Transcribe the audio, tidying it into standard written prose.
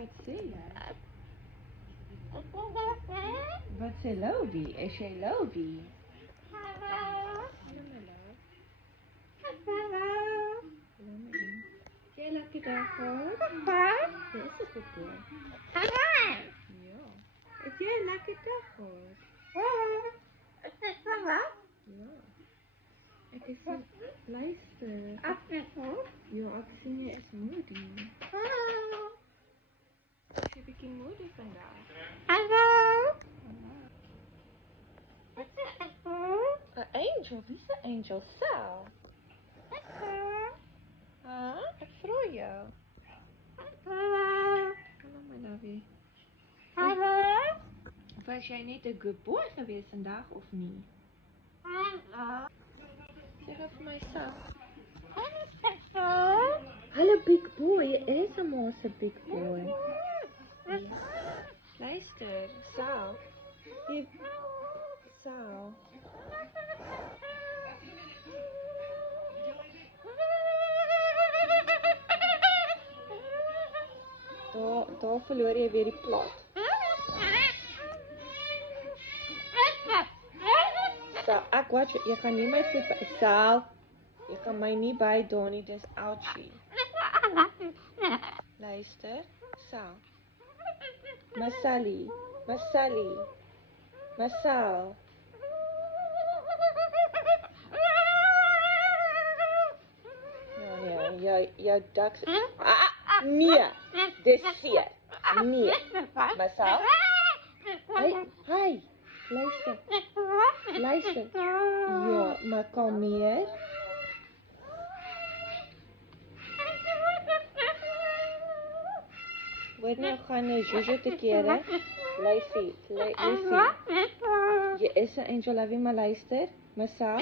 Wat sê jy? Wat sê Lovie? Is jy Lovie? Hallo my love. Hallo my lief. Jy lekker dag gehad? Dis 'n goed boy. Ja. Het jy 'n lekker dag gehad? Ja. Ek is luister. Ja, ek sien jy is moody. Is jy bietjie moody vandag? An angel? Wie's 'n angel? Sal? Ek vra jou. Hallo my lovie. Was jy net 'n good boy gewees vandag of nie? Sê gou vir my Sal. Hallo big boy, jy is 'n mos 'n big boy. Luister, Sal. Sal. Daar verloor jy weer die plat. Sal, ek watch, jy gaan nie my voet by. Sal, jy gaan my nie by Donnie, dis ouchie. Luister, Sal. Masali. Masal. Ja, jou daks. Nee, dis seer. Nee. Masal. Hey, luister. Ja, maar kalmeer. Hoor nou gaan Jojo te kere. Luister. Jy is 'n angel, love, maar luister. Masal.